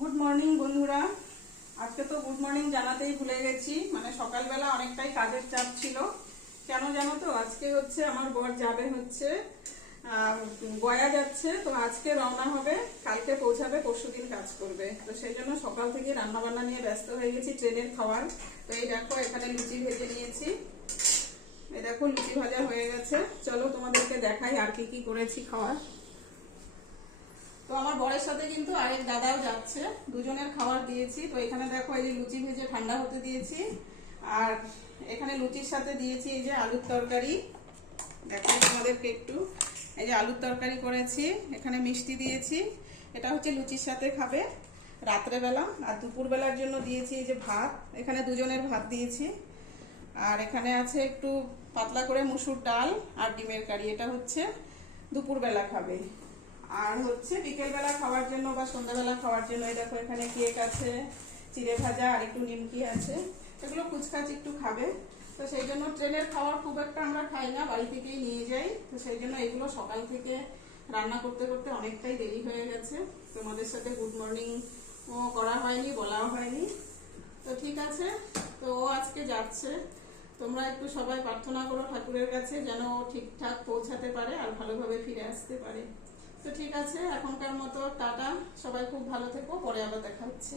Good morning বন্ধুরা। আজকে তো গুড মর্নিং জানাতেই ভুলে গেছি, মানে সকালবেলা অনেকটাই কাজের চাপ ছিল। কেন জানো তো, আজকে হচ্ছে আমার বর যাবে হচ্ছে গয়া যাচ্ছে, তো আজকে রওনা হবে, কালকে পৌঁছাবে, পরশুদিন কাজ করবে। তো সেই জন্য সকাল থেকে রান্না বান্না নিয়ে ব্যস্ত হয়ে গেছি, ট্রেনের খাবার। তো এই দেখো এখানে লুচি ভেজে নিয়েছি, এই দেখো লুচি ভাজা হয়ে গেছে। চলো তোমাদেরকে দেখাই আর কি কি করেছি খাওয়ার। তো আমার বরের সাথে কিন্তু আরেক দাদাও যাচ্ছে, দুজনের খাবার দিয়েছি। তো এখানে দেখো এই যে লুচি ভেজে ঠান্ডা হতে দিয়েছি, আর এখানে লুচির সাথে দিয়েছি এই যে আলুর তরকারি। দেখো তোমাদেরকে একটু, এই যে আলুর তরকারি করেছি, এখানে মিষ্টি দিয়েছি। এটা হচ্ছে লুচির সাথে খাবে রাত্রেবেলা। আর দুপুরবেলার জন্য দিয়েছি এই যে ভাত, এখানে দুজনের ভাত দিয়েছি। আর এখানে আছে একটু পাতলা করে মুসুর ডাল আর ডিমের কারি, এটা হচ্ছে দুপুরবেলা খাবে। আর হচ্ছে বিকেলবেলা খাওয়ার জন্য বা সন্ধ্যাবেলা খাওয়ার জন্য এই দেখো এখানে কেক আছে, চিড়ে ভাজা আর একটু নিমকি আছে, এগুলো কুচকাচ একটু খাবে। তো সেই জন্য ট্রেনের খাবার খুব একটা আমরা খাই না, বাড়ি থেকেই নিয়ে যাই। তো সেই জন্য এগুলো সকাল থেকে রান্না করতে করতে অনেকটাই দেরি হয়ে গেছে। তোমাদের সাথে গুড মর্নিং ও করা হয়নি, বলাও হয়নি। তো ঠিক আছে, তো ও আজকে যাচ্ছে। তোমরা একটু সবাই প্রার্থনা করো ঠাকুরের কাছে যেন ও ঠিকঠাক পৌঁছাতে পারে আর ভালোভাবে ফিরে আসতে পারে। তো ঠিক আছে, এখনকার মতো টাটা, সবাই খুব ভালো থেকো, পরে আবার দেখা হচ্ছে।